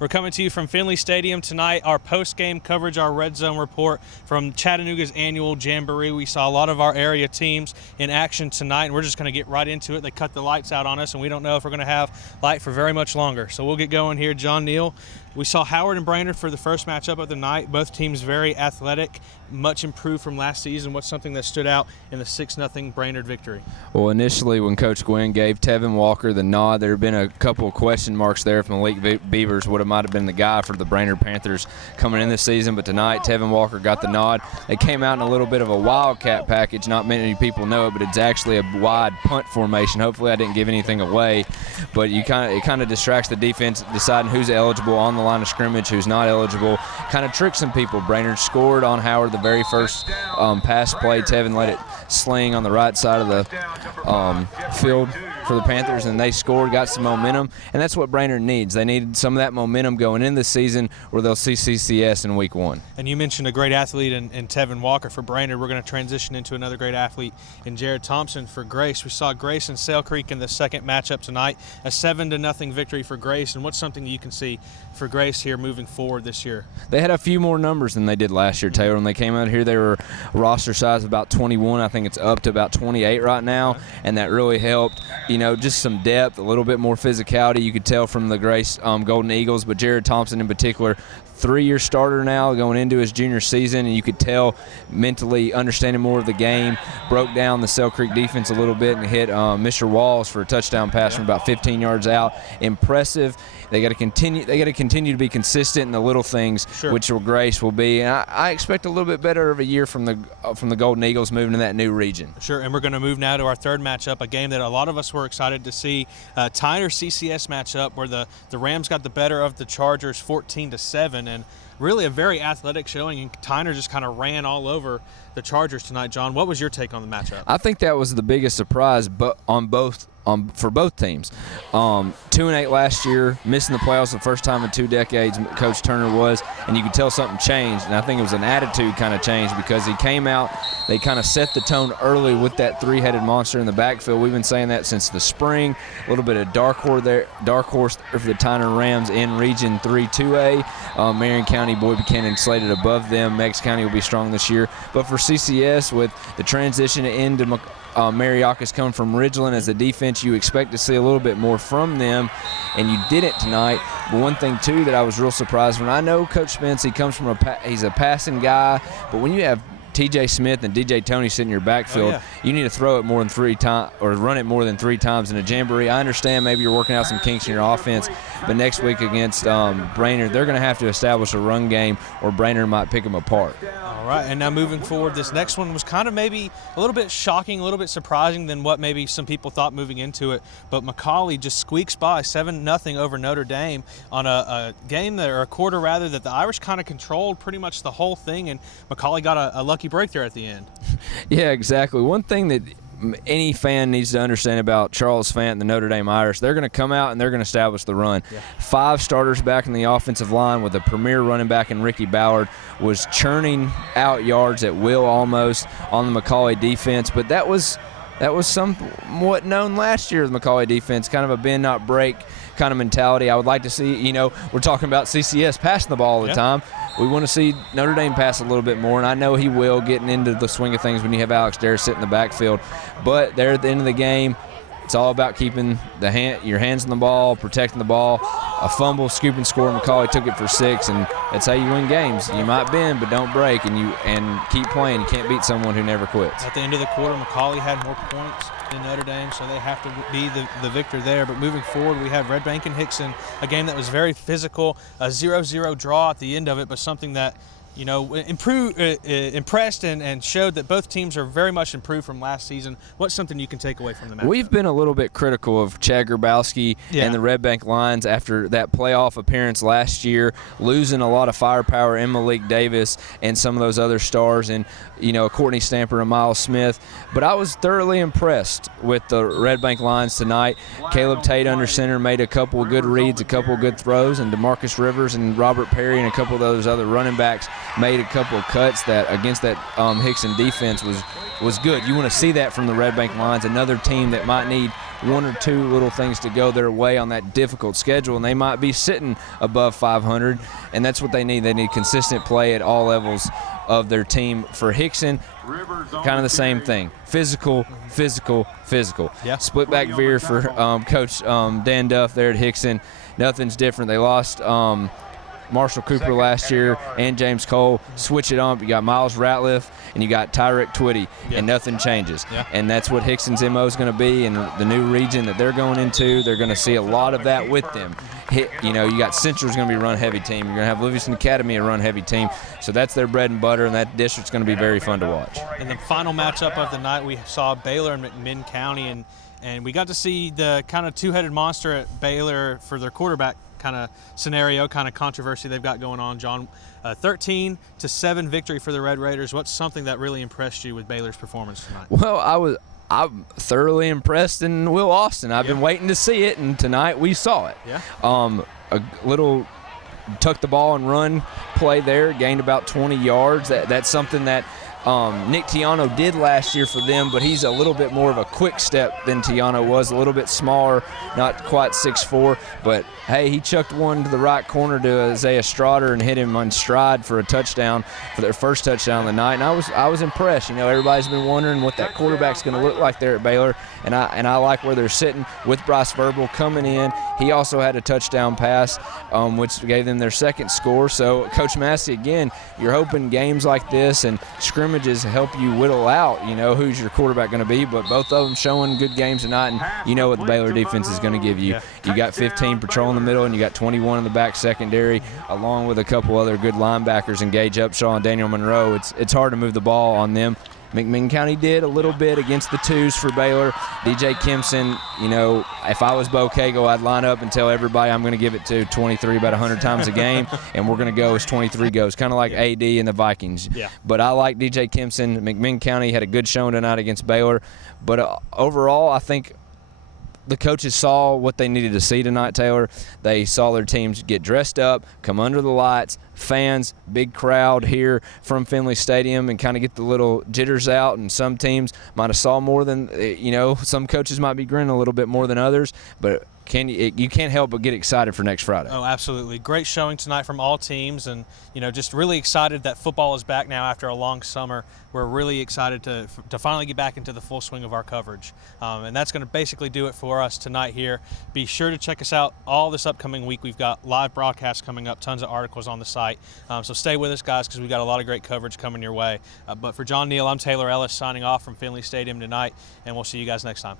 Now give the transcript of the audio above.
We're coming to you from Finley Stadium tonight. Our post-game coverage, our Red Zone report from Chattanooga's annual Jamboree. We saw a lot of our area teams in action tonight, and we're just going to get right into it. They cut the lights out on us, and we don't know if we're going to have light for very much longer. So we'll get going here. John, Neal. We saw Howard and Brainerd for the first matchup of the night. Both teams very athletic, much improved from last season. What's something that stood out in the 6-0 Brainerd victory? Well, initially when Coach Gwynn gave Tevin Walker the nod, there had been a couple of question marks there from Malik Beavers. Would have might have been the guy for the Brainerd Panthers coming in this season, but tonight Tevin Walker got the nod. They came out in a little bit of a wildcat package. Not many people know it, but it's actually a wide punt formation. Hopefully I didn't give anything away, but it kind of distracts the defense deciding who's eligible on the line of scrimmage, who's not eligible. Kind of tricks some people. Brainerd scored on Howard the very first pass play. Tevin let it sling on the right side of the field for the Panthers, and they scored, got some momentum, and that's what Brainerd needs. They needed some of that momentum going into the season where they'll see CCS in week 1. And you mentioned a great athlete in Tevin Walker for Brainerd. We're going to transition into another great athlete in Jared Thompson for Grace. We saw Grace and Sale Creek in the second matchup tonight, a 7-0 victory for Grace. And what's something you can see for Grace here moving forward this year? They had a few more numbers than they did last year, Taylor. When they came out here, they were roster size of about 21. I think it's up to about 28 right now, and that really helped. Just some depth, a little bit more physicality. You could tell from the Grace Golden Eagles, but Jared Thompson in particular, 3-year starter now going into his junior season, and you could tell mentally understanding more of the game. Broke down the Sale Creek defense a little bit and hit Mr. Walls for a touchdown pass from about 15 yards out. Impressive. They got to continue. They got to continue to be consistent in the little things, which Grace will be. And I expect a little bit better of a year from the Golden Eagles moving to that new region. Sure, and we're going to move now to our third matchup, a game that a lot of us were excited to see. Tyner CCS matchup where the Rams got the better of the Chargers 14-7, and really a very athletic showing, and Tyner just kind of ran all over the Chargers tonight. John, what was your take on the matchup? I think that was the biggest surprise, but for both teams. 2-8 last year, missing the playoffs the first time in 2 decades, Coach Turner was, and you could tell something changed, and I think it was an attitude kind of change because he came out, they kind of set the tone early with that 3-headed monster in the backfield. We've been saying that since the spring. A little bit of dark horse there for the Tyner Rams in Region 3 2A. Marion County, Boyd Buchanan slated above them. Meigs County will be strong this year. But for CCS, with the transition into Mariacas coming from Ridgeland as a defense, you expect to see a little bit more from them, and you didn't tonight. But one thing, too, that I was real surprised when I know Coach Spence, he comes from he's a passing guy, but when you have TJ Smith and DJ Tony sitting in your backfield, you need to throw it more than 3 times or run it more than 3 times in a Jamboree. I understand maybe you're working out some kinks in your offense, but next week against Brainerd, they're going to have to establish a run game or Brainerd might pick them apart. All right, and now moving forward, this next one was kind of maybe a little bit shocking, a little bit surprising than what maybe some people thought moving into it, but McCallie just squeaks by 7-0 over Notre Dame on a game or a quarter rather that the Irish kind of controlled pretty much the whole thing, and McCallie got a lucky break there at the end. Yeah, exactly. One thing that any fan needs to understand about Charles Fant and the Notre Dame Irish, they're going to come out and they're going to establish the run. 5 starters back in the offensive line with a premier running back in Ricky Ballard was churning out yards at will almost on the McCallie defense, but that was somewhat known last year, the McCallie defense, kind of a bend not break kind of mentality. I would like to see, we're talking about CCS passing the ball all the time. We want to see Notre Dame pass a little bit more, and I know he will, getting into the swing of things when you have Alex Dare sit in the backfield. But there at the end of the game, it's all about keeping your hands on the ball, protecting the ball. A fumble, scoop and score. McCallie took it for 6, and that's how you win games. You might bend, but don't break, and keep playing. You can't beat someone who never quits. At the end of the quarter, McCallie had more points than Notre Dame, so they have to be the victor there. But moving forward, we have Red Bank and Hickson, a game that was very physical, a 0-0 draw at the end of it, but something that impressed and showed that both teams are very much improved from last season. What's something you can take away from the match? We've been a little bit critical of Chad Grabowski and the Red Bank Lions after that playoff appearance last year, losing a lot of firepower in Malik Davis and some of those other stars, and Courtney Stamper and Miles Smith. But I was thoroughly impressed with the Red Bank Lions tonight. Caleb Tate under center made a couple of good reads, a couple of good throws, and DeMarcus Rivers and Robert Perry and a couple of those other running backs made a couple of cuts that against that Hickson defense was good. You want to see that from the Red Bank Lions, another team that might need one or two little things to go their way on that difficult schedule, and they might be sitting above 500, and that's what they need. They need consistent play at all levels of their team. For Hickson, kind of the same thing. Physical, physical, physical. Yeah. Split back veer for Coach Dan Duff there at Hickson. Nothing's different. They lost Marshall Cooper last year and James Cole. Switch it on. You got Miles Ratliff and you got Tyrek Twitty, and nothing changes. Yeah. And that's what Hickson's MO is going to be, and the new region that they're going into, they're going to see a lot of that with them. You got Central's going to be a run-heavy team. You're going to have Livingston Academy a run-heavy team. So that's their bread and butter, and that district's going to be very fun to watch. And the final matchup of the night, we saw Baylor and McMinn County, and we got to see the kind of two-headed monster at Baylor for their quarterback kind of scenario, kind of controversy they've got going on, John. 13-7 victory for the Red Raiders. What's something that really impressed you with Baylor's performance tonight? Well, I'm thoroughly impressed in Will Austin. I've been waiting to see it, and tonight we saw it. Yeah. A little tuck the ball and run play there, gained about 20 yards. That's something that Nick Tiano did last year for them, but he's a little bit more of a quick step than Tiano was, a little bit smaller, not quite 6'4", but hey, he chucked one to the right corner to Isaiah Strotter and hit him on stride for a touchdown, for their first touchdown of the night, and I was impressed. Everybody's been wondering what that quarterback's going to look like there at Baylor, and I like where they're sitting with Bryce Verbal coming in. He also had a touchdown pass, which gave them their second score. So Coach Massey, again, you're hoping games like this and scrimmages help you whittle out, who's your quarterback going to be, but both of them showing good games tonight, and you know what the Baylor defense is going to give you. Yeah. You got 15 patrol in the middle, and you got 21 in the back secondary, along with a couple other good linebackers in Gage Upshaw and Daniel Monroe. It's hard to move the ball on them. McMinn County did a little bit against the twos for Baylor. DJ Kimson, if I was Bo Cagle, I'd line up and tell everybody I'm going to give it to 23 about 100 times a game, and we're going to go as 23 goes, kind of like AD and the Vikings. Yeah. But I like DJ Kimson. McMinn County had a good showing tonight against Baylor. But overall, I think the coaches saw what they needed to see tonight, Taylor. They saw their teams get dressed up, come under the lights, fans, big crowd here from Finley Stadium, and kind of get the little jitters out. And some teams might have saw more than, some coaches might be grinning a little bit more than others, but you can't help but get excited for next Friday. Oh, absolutely. Great showing tonight from all teams, and just really excited that football is back now after a long summer. We're really excited to finally get back into the full swing of our coverage, and that's going to basically do it for us tonight here. Be sure to check us out all this upcoming week. We've got live broadcasts coming up, tons of articles on the site, so stay with us, guys, because we've got a lot of great coverage coming your way. But for John Neal, I'm Taylor Ellis signing off from Finley Stadium tonight, and we'll see you guys next time.